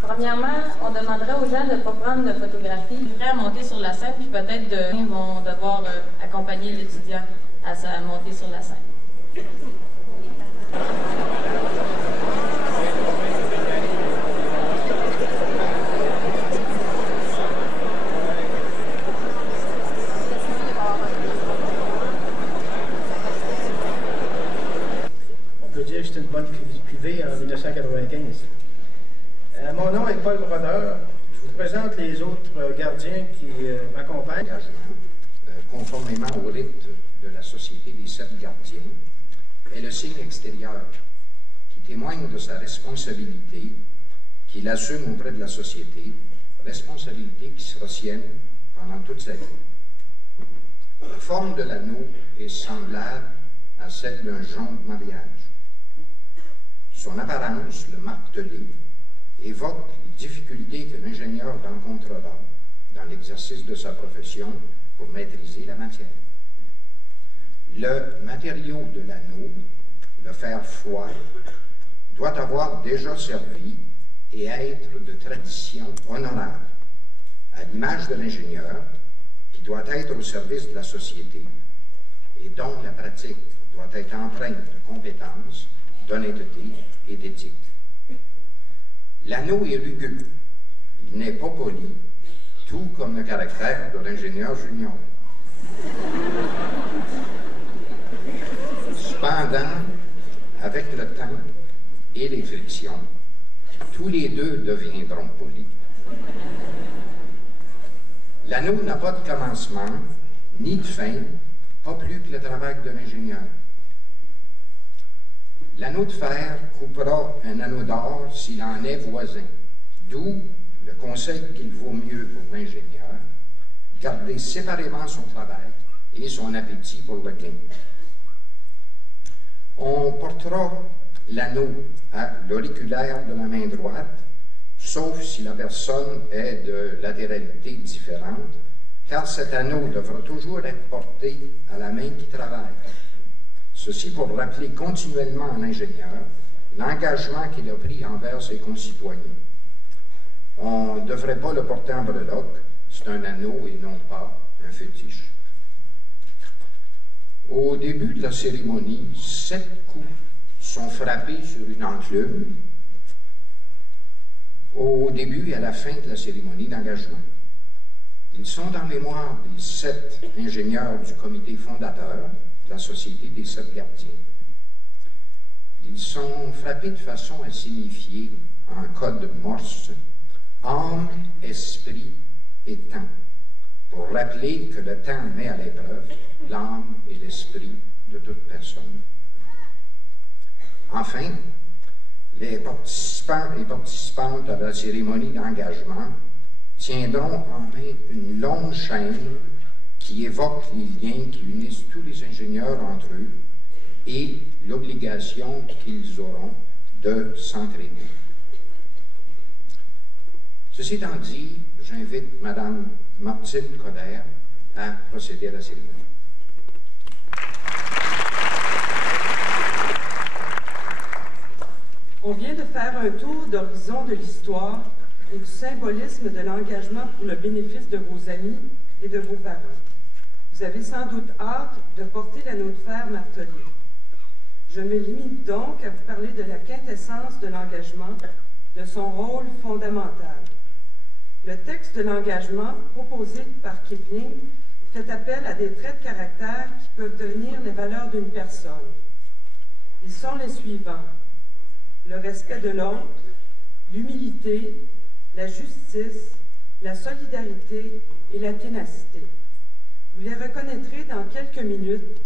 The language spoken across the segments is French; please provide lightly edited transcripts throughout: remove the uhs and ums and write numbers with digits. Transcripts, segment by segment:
Premièrement, on demanderait aux gens de ne pas prendre de photographies, prêts à monter sur la scène, puis peut-être ils vont devoir accompagner l'étudiant à sa montée sur la scène. On peut dire que c'est une bonne cuvée en 1995. Mon nom est Paul Brodeur. Je vous présente les autres gardiens qui m'accompagnent. Conformément au rite de la Société des 7 gardiens, est le signe extérieur qui témoigne de sa responsabilité qu'il assume auprès de la société, responsabilité qui sera sienne pendant toute sa vie. La forme de l'anneau est semblable à celle d'un jonc de mariage. Son apparence, le martelé, évoque les difficultés que l'ingénieur rencontrera dans l'exercice de sa profession pour maîtriser la matière. Le matériau de l'anneau, le fer froid, doit avoir déjà servi et être de tradition honorable, à l'image de l'ingénieur qui doit être au service de la société et dont la pratique doit être empreinte de compétences, d'honnêteté et d'éthique. L'anneau est rugueux, il n'est pas poli, tout comme le caractère de l'ingénieur junior. Cependant, avec le temps et les frictions, tous les deux deviendront polis. L'anneau n'a pas de commencement, ni de fin, pas plus que le travail de l'ingénieur. L'anneau de fer coupera un anneau d'or s'il en est voisin, d'où le conseil qu'il vaut mieux pour l'ingénieur, garder séparément son travail et son appétit pour le gain. On portera l'anneau à l'auriculaire de la main droite, sauf si la personne est de latéralité différente, car cet anneau devra toujours être porté à la main qui travaille. Ceci pour rappeler continuellement à l'ingénieur l'engagement qu'il a pris envers ses concitoyens. On ne devrait pas le porter en breloque, c'est un anneau et non pas un fétiche. Au début de la cérémonie, 7 coups sont frappés sur une enclume, au début et à la fin de la cérémonie d'engagement. Ils sont en mémoire des 7 ingénieurs du comité fondateur de la Société des 7 gardiens. Ils sont frappés de façon à signifier, en code Morse, âme, esprit et temps, pour rappeler que le temps met à l'épreuve l'âme et l'esprit de toute personne. Enfin, les participants et participantes à la cérémonie d'engagement tiendront en main une longue chaîne qui évoque les liens qui unissent tous les ingénieurs entre eux et l'obligation qu'ils auront de s'entraider. Ceci étant dit, j'invite Mme Martine Coder à procéder à la cérémonie. On vient de faire un tour d'horizon de l'histoire et du symbolisme de l'engagement pour le bénéfice de vos amis et de vos parents. Vous avez sans doute hâte de porter l'anneau de fer martelé. Je me limite donc à vous parler de la quintessence de l'engagement, de son rôle fondamental. Le texte de l'engagement proposé par Kipling fait appel à des traits de caractère qui peuvent devenir les valeurs d'une personne. Ils sont les suivants: le respect de l'autre, l'humilité, la justice, la solidarité et la ténacité. Vous les reconnaîtrez dans quelques minutes,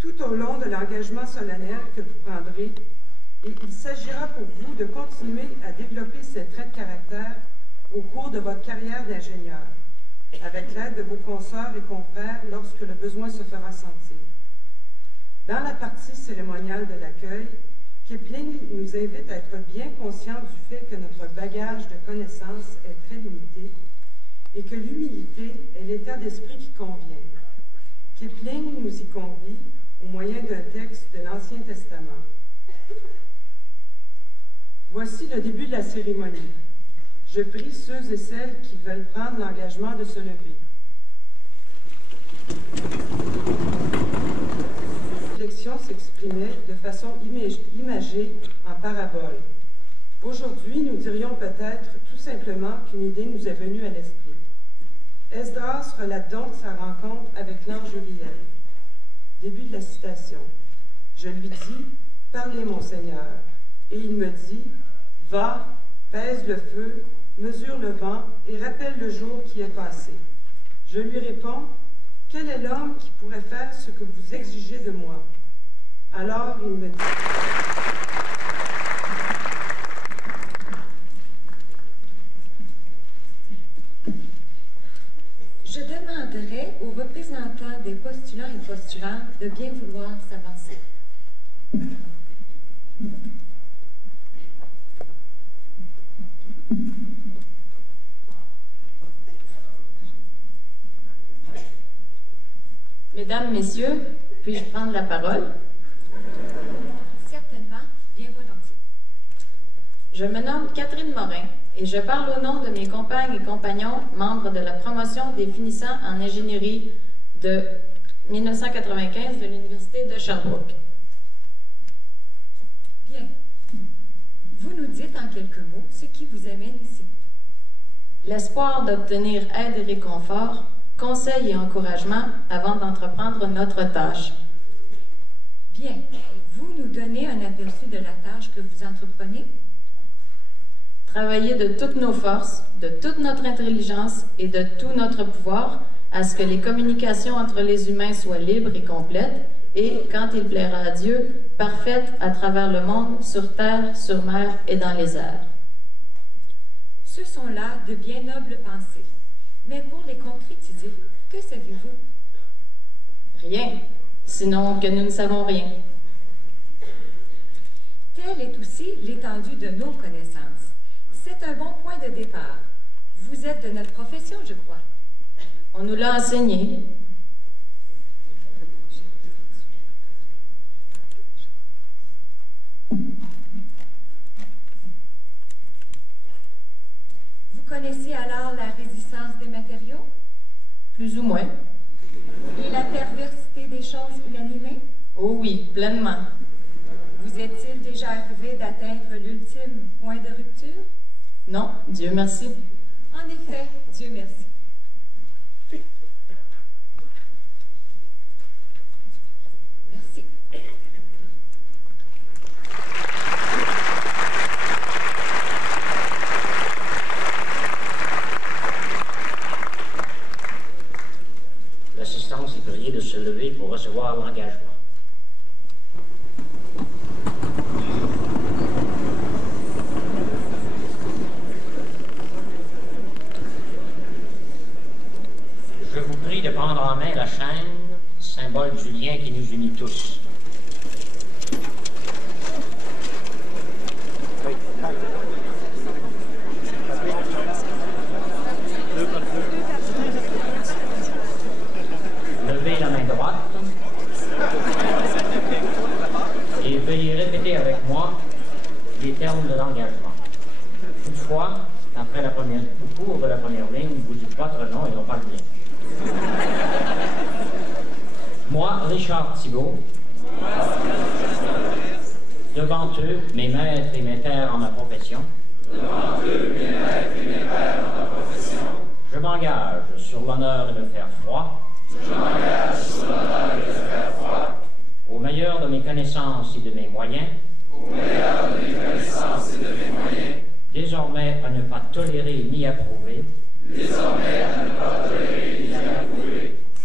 tout au long de l'engagement solennel que vous prendrez, et il s'agira pour vous de continuer à développer ces traits de caractère au cours de votre carrière d'ingénieur, avec l'aide de vos consoeurs et confrères lorsque le besoin se fera sentir. Dans la partie cérémoniale de l'accueil, Kipling nous invite à être bien conscients du fait que notre bagage de connaissances est très limité et que l'humilité est l'état d'esprit qui convient. Kipling nous y convie au moyen d'un texte de l'Ancien Testament. Voici le début de la cérémonie. Je prie ceux et celles qui veulent prendre l'engagement de se lever. La réflexion s'exprimait de façon imagée en parabole. Aujourd'hui, nous dirions peut-être tout simplement qu'une idée nous est venue à l'esprit. Esdras relate donc sa rencontre avec l'ange Uriel. Début de la citation. Je lui dis, « Parlez, mon Seigneur. » Et il me dit, « Va, pèse le feu, mesure le vent et rappelle le jour qui est passé. » Je lui réponds, « Quel est l'homme qui pourrait faire ce que vous exigez de moi? » Alors il me dit, je demanderai aux représentants des postulants et postulantes de bien vouloir s'avancer. Mesdames, Messieurs, puis-je prendre la parole? Certainement, bien volontiers. Je me nomme Catherine Morin et je parle au nom de mes compagnes et compagnons, membres de la promotion des finissants en ingénierie de 1995 de l'Université de Sherbrooke. Bien. Vous nous dites en quelques mots ce qui vous amène ici. L'espoir d'obtenir aide et réconfort, conseils et encouragement avant d'entreprendre notre tâche. Bien. Vous nous donnez un aperçu de la tâche que vous entreprenez? Travailler de toutes nos forces, de toute notre intelligence et de tout notre pouvoir à ce que les communications entre les humains soient libres et complètes et, quand il plaira à Dieu, parfaites à travers le monde, sur terre, sur mer et dans les airs. Ce sont là de bien nobles pensées. Mais pour les concrétiser, que savez-vous? Rien, sinon que nous ne savons rien. Telle est aussi l'étendue de nos connaissances. C'est un bon point de départ. Vous êtes de notre profession, je crois. On nous l'a enseigné. Vous connaissez alors la résistance des matériaux? Plus ou moins. Et la perversité des choses inanimées? Oh oui, pleinement. Vous est-il déjà arrivé d'atteindre l'ultime point de rupture? Non, Dieu merci. En effet, Dieu merci. Merci. L'assistance est priée de se lever pour recevoir l'engagement. Je vous prie de prendre en main la chaîne, symbole du lien qui nous unit tous. Levez la main droite et veuillez répéter avec moi les termes de l'engagement. Toutefois, après la première, au cours de la première ligne, vous dites votre nom et non pas le mien. Moi, Richard Thibault, devant eux, mes maîtres et mes pairs en ma profession, je m'engage sur l'honneur de faire froid, au meilleur de mes connaissances et de mes moyens, désormais à ne pas tolérer ni approuver,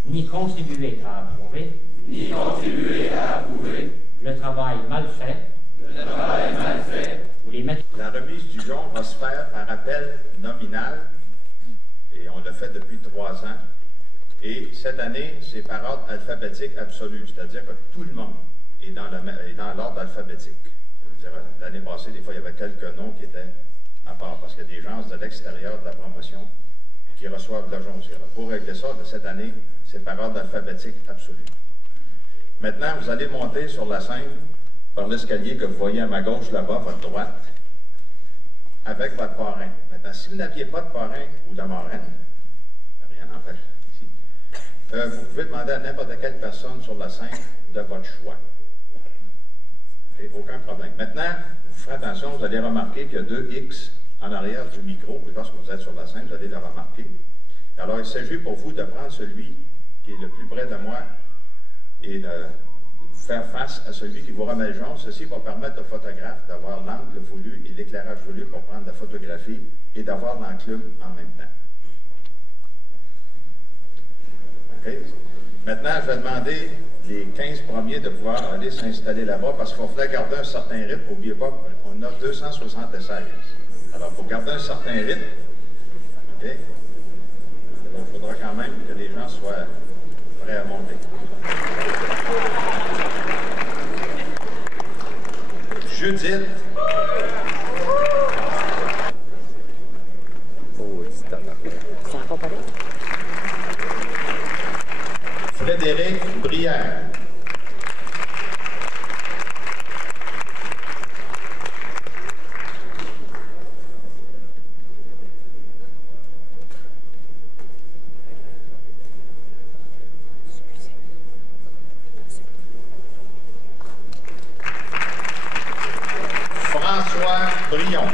ni contribuer à approuver, le travail mal fait, ou les méthodes. La remise du jonc va se faire par appel nominal, et on l'a fait depuis 3 ans. Et cette année, c'est par ordre alphabétique absolu, c'est-à-dire que tout le monde est dans l'ordre alphabétique. L'année passée, des fois, il y avait quelques noms qui étaient à part, parce qu'il y a des gens de l'extérieur de la promotion qui reçoivent le jonc aussi. Alors, pour régler ça, de cette année, c'est par ordre alphabétique absolu. Maintenant, vous allez monter sur la scène par l'escalier que vous voyez à ma gauche là-bas, à votre droite. avec votre parrain. Maintenant, si vous n'aviez pas de parrain ou de marraine, rien n'empêche ici, vous pouvez demander à n'importe quelle personne sur la scène de votre choix. Et aucun problème. Maintenant, vous ferez attention, vous allez remarquer qu'il y a 2 X en arrière du micro. Et lorsque vous êtes sur la scène, vous allez le remarquer. Alors, il s'agit pour vous de prendre celui qui est le plus près de moi et de faire face à celui qui vous remet le jaune. Ceci va permettre au photographe d'avoir l'angle voulu et l'éclairage voulu pour prendre la photographie et d'avoir l'enclume en même temps. OK? Maintenant, je vais demander les 15 premiers de pouvoir aller s'installer là-bas parce qu'il faudrait garder un certain rythme. N'oubliez pas qu'on a 276. Alors, il faut garder un certain rythme. OK? Il faudra quand même que les gens soient prêts à monter. Judith. Oh, c'est ça va pas. Frédéric Brière. François Brion.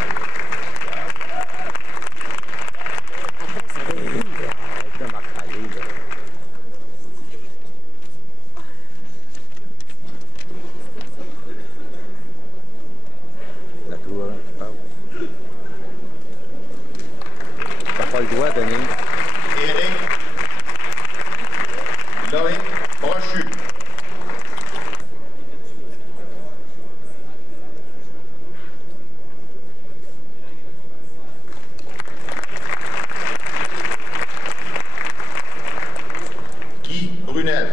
T'as pas le droit, Denis. Éric Loïc Brochu. Guy Brunel.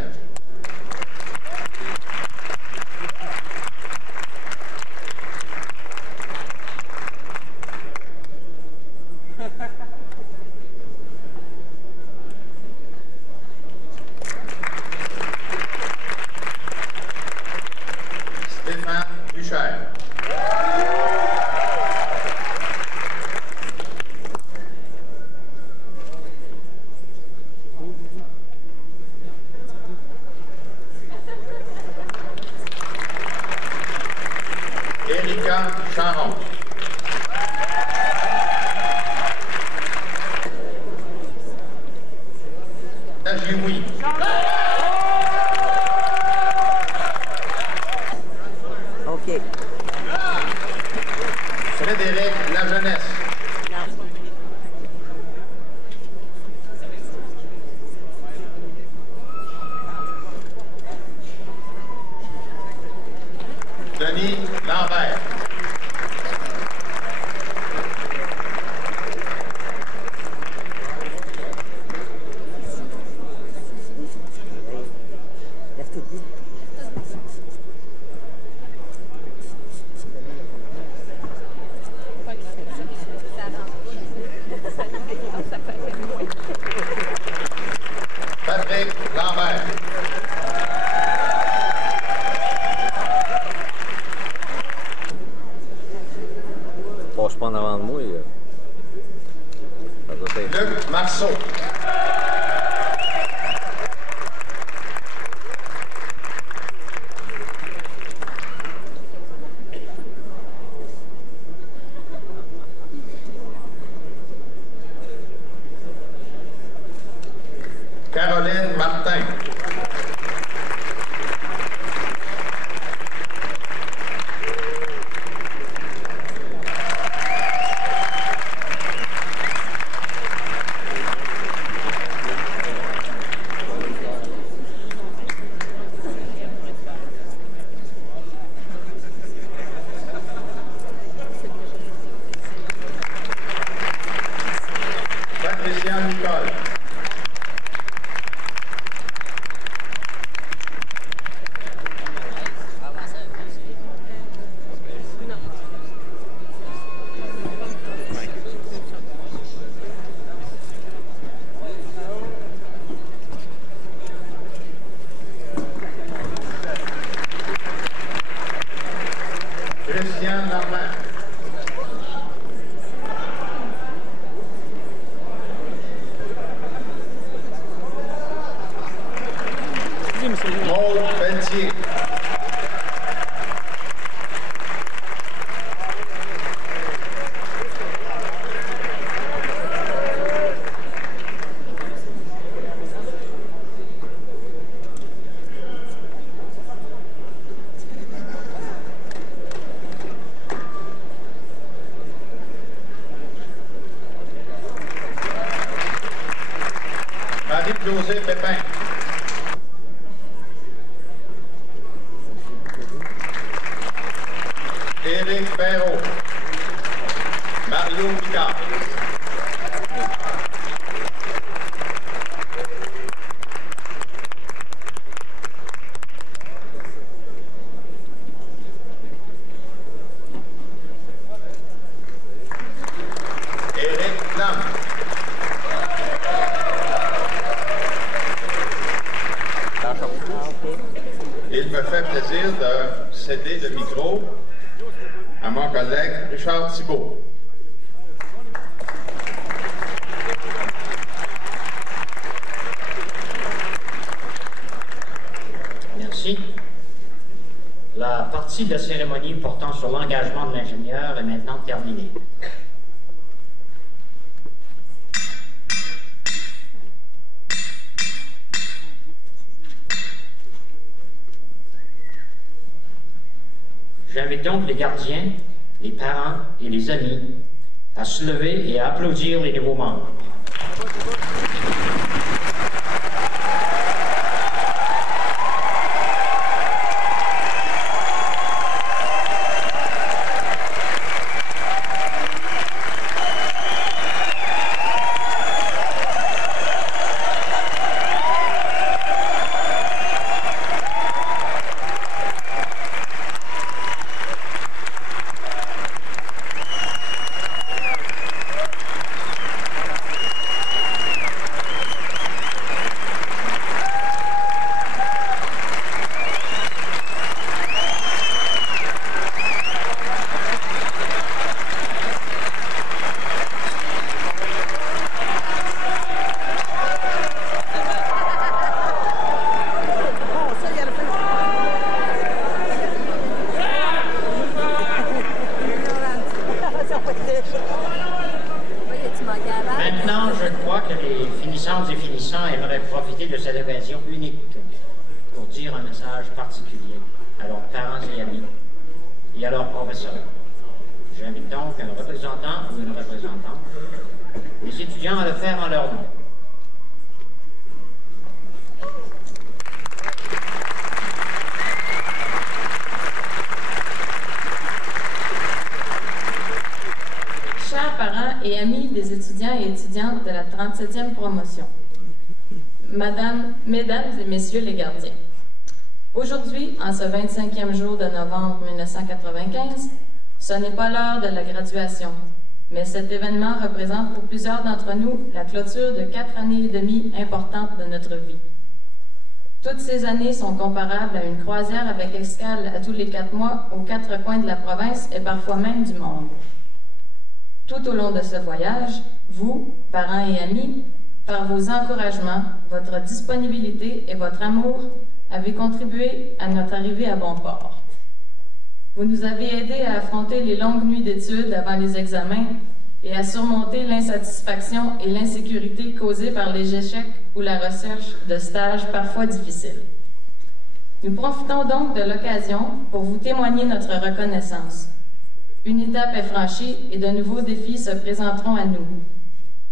Stéphane Duchère. Erika Charon. Tajioui. OK. Frédéric Lajeunesse. Denis Lambert. Lève-toi debout. Patrick Lambert. Passe pas en avant de moi. Ça doit être... Luc Marceau. Caroline Martin. Patricia Nicole. Marie-Josée Pépin. Éric Perrault. Mario Picard. Éric Plante. Il me fait plaisir de céder le micro à mon collègue Richard Thibault. Merci. La partie de la cérémonie portant sur l'engagement de l'ingénieur est maintenant terminée. J'invite donc les gardiens, les parents et les amis à se lever et à applaudir les nouveaux membres. Maintenant, je crois que les finissantes et finissants aimeraient profiter de cette occasion unique pour dire un message particulier à leurs parents et amis et à leurs professeurs. J'invite donc un représentant ou une représentante, les étudiants à le faire en leur nom. Chers parents et amis des étudiants et étudiantes de la 37e promotion, mesdames et messieurs les gardiens, aujourd'hui, en ce 25e jour de novembre 1995, ce n'est pas l'heure de la graduation, mais cet événement représente pour plusieurs d'entre nous la clôture de 4 années et demie importantes de notre vie. Toutes ces années sont comparables à une croisière avec escale à tous les 4 mois aux 4 coins de la province et parfois même du monde. Tout au long de ce voyage, vous, parents et amis, par vos encouragements, votre disponibilité et votre amour, avez contribué à notre arrivée à bon port. Vous nous avez aidés à affronter les longues nuits d'études avant les examens et à surmonter l'insatisfaction et l'insécurité causées par les échecs ou la recherche de stages parfois difficiles. Nous profitons donc de l'occasion pour vous témoigner notre reconnaissance. Une étape est franchie et de nouveaux défis se présenteront à nous.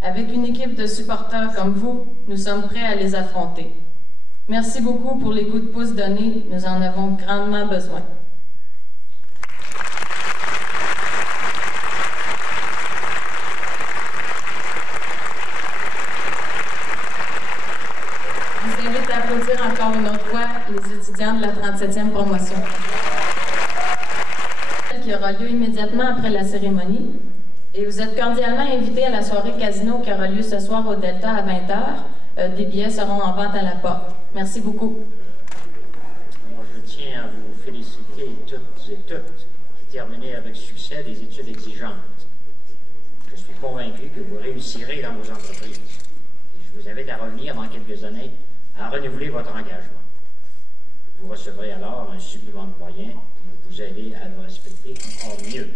Avec une équipe de supporters comme vous, nous sommes prêts à les affronter. Merci beaucoup pour les coups de pouce donnés, nous en avons grandement besoin. Je vous invite à applaudir encore une autre fois les étudiants de la 37e promotion. Qui aura lieu immédiatement après la cérémonie. Et vous êtes cordialement invités à la soirée casino qui aura lieu ce soir au Delta à 20h. Des billets seront en vente à la porte. Merci beaucoup. Alors, je tiens à vous féliciter toutes et toutes qui terminez avec succès des études exigeantes. Je suis convaincu que vous réussirez dans vos entreprises. Et je vous invite à revenir dans quelques années à renouveler votre engagement. Vous recevrez alors un supplément de moyens pour vous aider à le respecter encore mieux.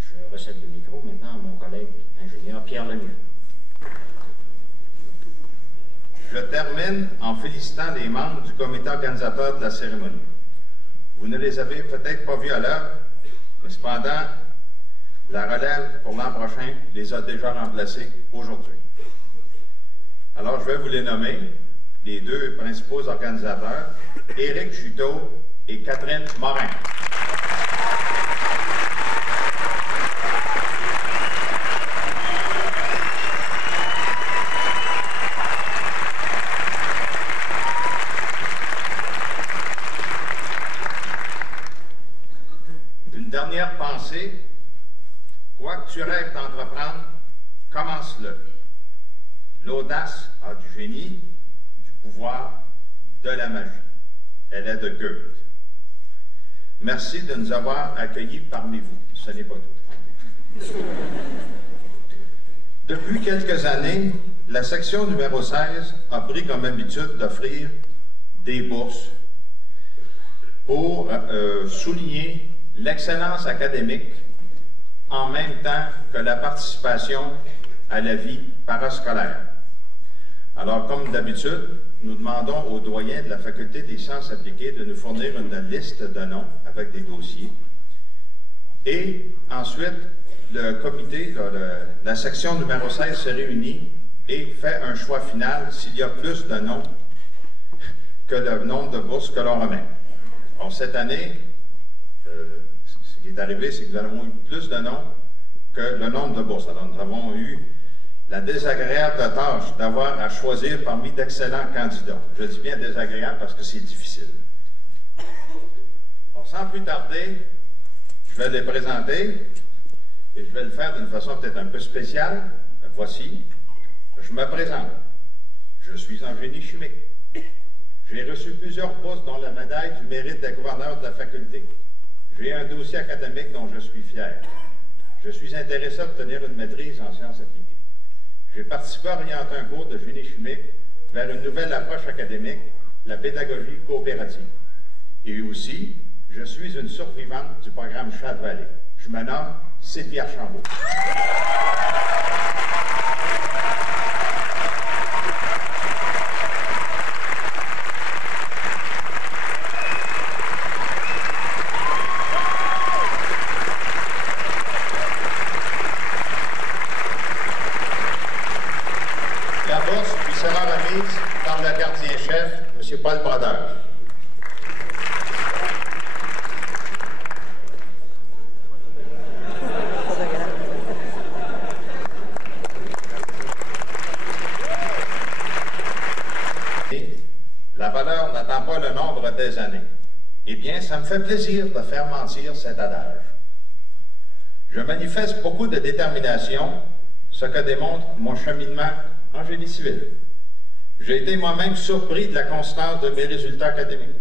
Je recède le micro maintenant à mon collègue ingénieur Pierre Lemieux. Je termine en félicitant les membres du comité organisateur de la cérémonie. Vous ne les avez peut-être pas vus à l'heure, mais cependant, la relève pour l'an prochain les a déjà remplacés aujourd'hui. Alors, je vais vous les nommer, les deux principaux organisateurs, Éric Juteau et Catherine Morin. Une dernière pensée, quoi que tu rêves d'entreprendre, commence-le. L'audace a du génie, du pouvoir, de la magie. Elle est de Goethe. Merci de nous avoir accueillis parmi vous. Ce n'est pas tout. Depuis quelques années, la section numéro 16 a pris comme habitude d'offrir des bourses pour souligner l'excellence académique en même temps que la participation à la vie parascolaire. Alors, comme d'habitude, nous demandons aux doyens de la Faculté des sciences appliquées de nous fournir une liste de noms avec des dossiers. Et ensuite, le comité, la section numéro 16 se réunit et fait un choix final s'il y a plus de noms que le nombre de bourses que l'on remet. Alors, cette année, ce qui est arrivé, c'est que nous avons eu plus de noms que le nombre de bourses. Alors, nous avons eu la désagréable tâche d'avoir à choisir parmi d'excellents candidats. Je dis bien désagréable parce que c'est difficile. Alors, sans plus tarder, je vais les présenter et je vais le faire d'une façon peut-être un peu spéciale. Voici, je me présente. Je suis en génie chimique. J'ai reçu plusieurs bourses, dont la médaille du mérite des gouverneurs de la faculté. J'ai un dossier académique dont je suis fier. Je suis intéressé à obtenir une maîtrise en sciences appliquées. J'ai participé à orienter un cours de génie chimique vers une nouvelle approche académique, la pédagogie coopérative. Et aussi, je suis une survivante du programme Chat Valley. Je me nomme Sylvie Archambault. La bourse lui sera remise par le gardien-chef, M. Paul Brodeur. La valeur n'attend pas le nombre des années. Eh bien, ça me fait plaisir de faire mentir cet adage. Je manifeste beaucoup de détermination, ce que démontre mon cheminement en génie civil. J'ai été moi-même surpris de la constance de mes résultats académiques.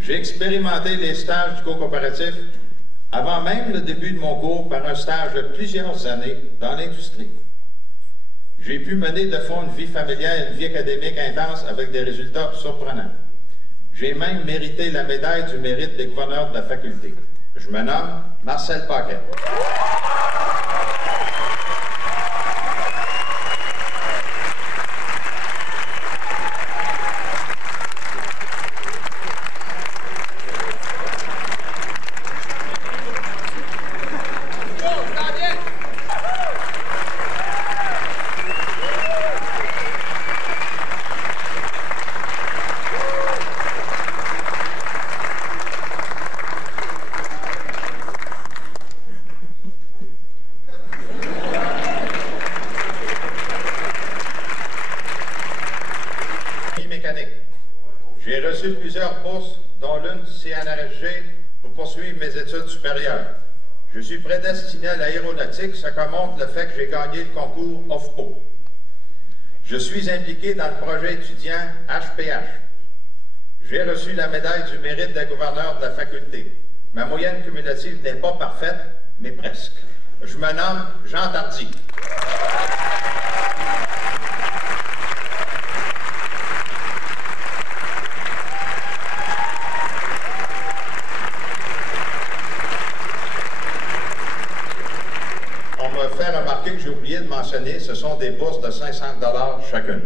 J'ai expérimenté les stages du cours coopératif avant même le début de mon cours par un stage de plusieurs années dans l'industrie. J'ai pu mener de fond une vie familiale et une vie académique intense avec des résultats surprenants. J'ai même mérité la médaille du mérite des gouverneurs de la faculté. Je me nomme Marcel Paquet. J'ai reçu plusieurs bourses, dont l'une CNRSG, pour poursuivre mes études supérieures. Je suis prédestiné à l'aéronautique, ce que montre le fait que j'ai gagné le concours OFPO. Je suis impliqué dans le projet étudiant HPH. J'ai reçu la médaille du mérite des gouverneurs de la faculté. Ma moyenne cumulative n'est pas parfaite, mais presque. Je me nomme Jean Tardy. On me fait remarquer que j'ai oublié de mentionner, ce sont des bourses de 500 $ chacune.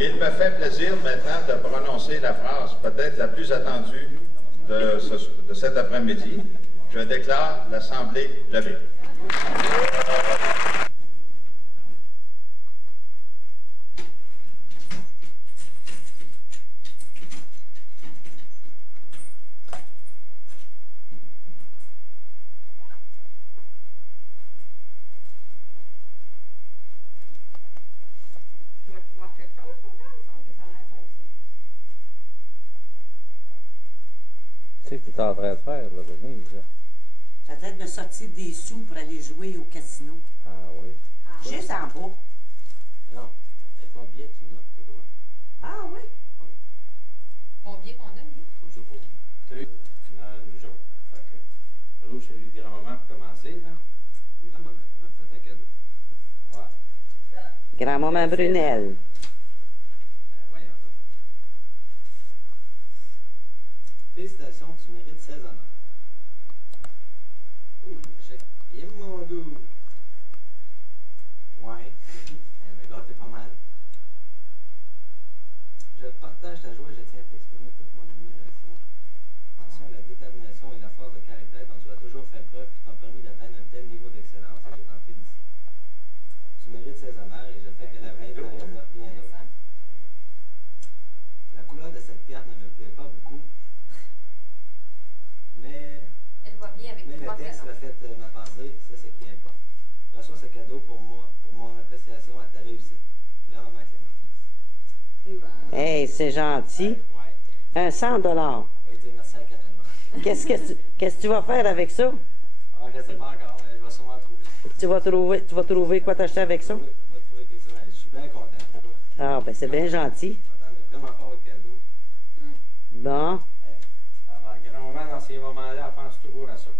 Il me fait plaisir maintenant de prononcer la phrase peut-être la plus attendue de cet après-midi, je déclare l'Assemblée levée. Tu sais que tu es en train de faire, là, Denise, là. Ça doit être de sortir des sous pour aller jouer au casino. Ah oui. Juste en bas. Non, t'as pas billet, tu notes, t'as droit. Ah oui? Combien qu'on a, lui? Je sais pas. Tu as eu une jour. Fait que, là, j'ai eu grand-maman pour commencer, là. Grand-maman, on a fait un cadeau. Voilà. Grand-maman Brunel. Ben, voyons donc. Félicitations, tu mérites 16 honneurs. Oh, le chèque. Y'a mon doux. Ouais. Elle me gâtait pas mal. Je partage ta joie et je tiens à t'exprimer toute mon admiration. Attention à la détermination et la force de caractère dont tu as toujours fait preuve qui t'ont permis d'atteindre un tel niveau d'excellence et je t'en félicite. Tu mérites ces honneurs et je fais que l'avenir t'en réserve bien d'autres. La couleur de cette carte ne me plaît pas beaucoup, mais Elle va bien avec le trois texte talons. reflète ma pensée, c'est ce qui importe. Reçois ce cadeau pour moi, pour mon appréciation à ta réussite. Grand-maman Clémence. Hey, c'est gentil. Ouais. Un 100 $. On va dire merci à Canada. Qu'est-ce que tu vas faire avec ça? Ah, je ne sais pas encore, mais je vais sûrement trouver. Tu vas trouver quoi t'acheter avec ça? Je vais trouver quelque chose. Je suis bien content. Ah, ben c'est bien gentil. On en a vraiment fort le cadeau. Bon. Alors, grand-maman, dans ces moments-là, elle pense toujours à ça.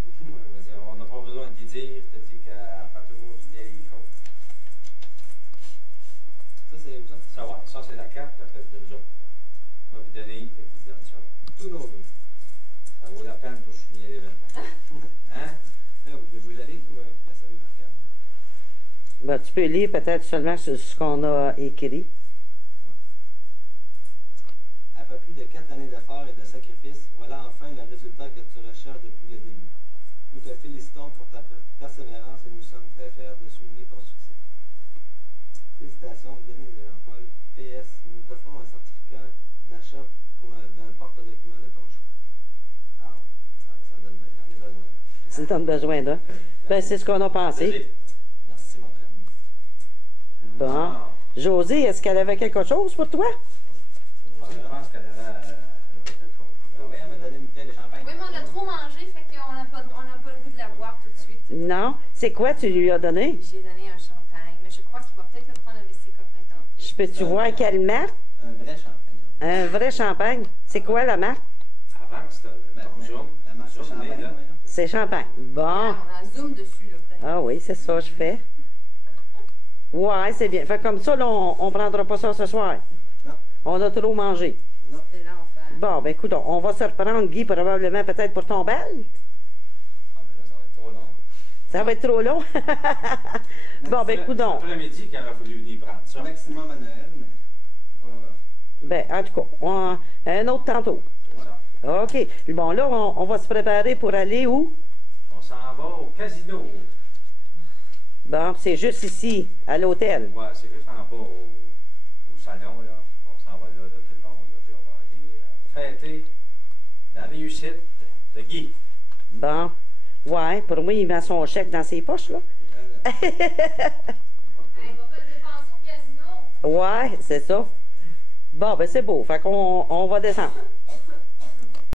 On n'a pas besoin d'y dire, je te dis qu'elle fait toujours du bien les choses. Ça, c'est où ça? Ça, ouais. Ça, c'est la carte là, que de nous autres. On va vous donner, et puis donne ça. Tous nos vœux. Ça vaut la peine pour souligner l'événement. Hein? Là, vous voulez la lire ou la saluer par carte? Ben, tu peux lire peut-être seulement ce qu'on a écrit. Après plus de 4 années d'efforts et de sacrifices, voilà enfin le résultat que tu recherches depuis le début. Nous te félicitons pour ta persévérance et nous sommes très fiers de souligner ton succès. Félicitations, Denise et Jean-Paul. PS, nous t'offrons un certificat d'achat d'un porte-document de ton choix. Ah, ça donne bien, j'en ai besoin. Si tu as besoin d'un. Ben, c'est ce qu'on a pensé. Merci, mon frère. Bon. Josie, est-ce qu'elle avait quelque chose pour toi? Je pense qu'elle avait quelque chose. Oui, elle m'a donné une bouteille de champagne. Oui, mais on a trop mangé, fait qu'on n'a pas le goût de la boire tout de suite. Non. C'est quoi tu lui as donné? J'ai donné un champagne, mais je crois qu'il va peut-être le prendre avec ses copains tantôt. Je peux-tu voir quelle marque? Un vrai champagne. Un vrai champagne. C'est quoi la marque? Avant, c'était ton zoom. La marque de champagne, là. C'est champagne. Bon. On a zoom dessus, là. peut-être. Ah oui, c'est ça que je fais. Ouais, c'est bien. Fait comme ça, là, on ne prendra pas ça ce soir. Non. On a trop mangé. Non. C'est l'enfer. Bon, ben écoute, on va se reprendre, Guy, probablement peut-être pour ton bal. Ah, ben là, ça va être trop long. Ça va être trop long. Bon, ben écoute donc. C'est l'après-midi qu'elle a voulu venir prendre ça. Maximum à Noël, mais. Voilà. Ben, en tout cas, un autre tantôt. C'est ça. OK. Bon, là, on va se préparer pour aller où? On s'en va au casino. Bon, c'est juste ici, à l'hôtel. Ouais, c'est juste en bas au salon, là. On s'en va là, tout le monde, là, puis on va aller fêter la réussite de Guy. Bon. Ouais, pour moi, il met son chèque dans ses poches, là. Elle va pas le dépenser au casino. Ouais, c'est ça. Bon, ben c'est beau. Fait qu'on va descendre.